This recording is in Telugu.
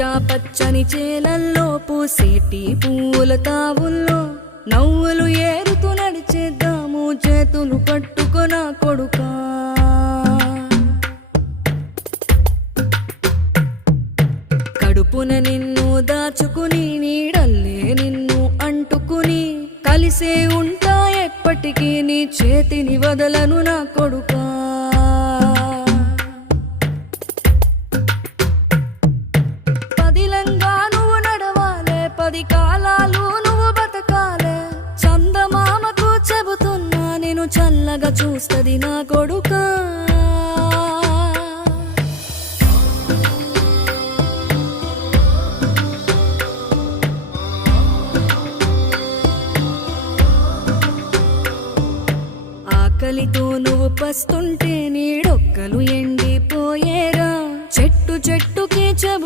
పచ్చా పచ్చని చేలల్లో పూసేటి పూల తావుల్లో నవ్వులు ఏరుతూ నడిచేద్దాము చేతులు పట్టుకొన కొడుకా. కడుపున నిన్ను దాచుకుని నీడల్లే నిన్ను అంటుకుని కలిసే ఉంటా ఎప్పటికీ నీ చేతిని వదలను నా కొడుకా. పదిలంగా నువ్వు నడవాలే, 10 కాలాలు నువ్వు బతకాలే. చందమామకు చెబుతున్నా నేను చల్లగా చూస్తది నా కొడుకా. ఆకలితో నువ్వు పస్తుంటే నీడొక్కలు ఎండిపోయేరా. చెట్టు చెట్టుకి చెబుతూ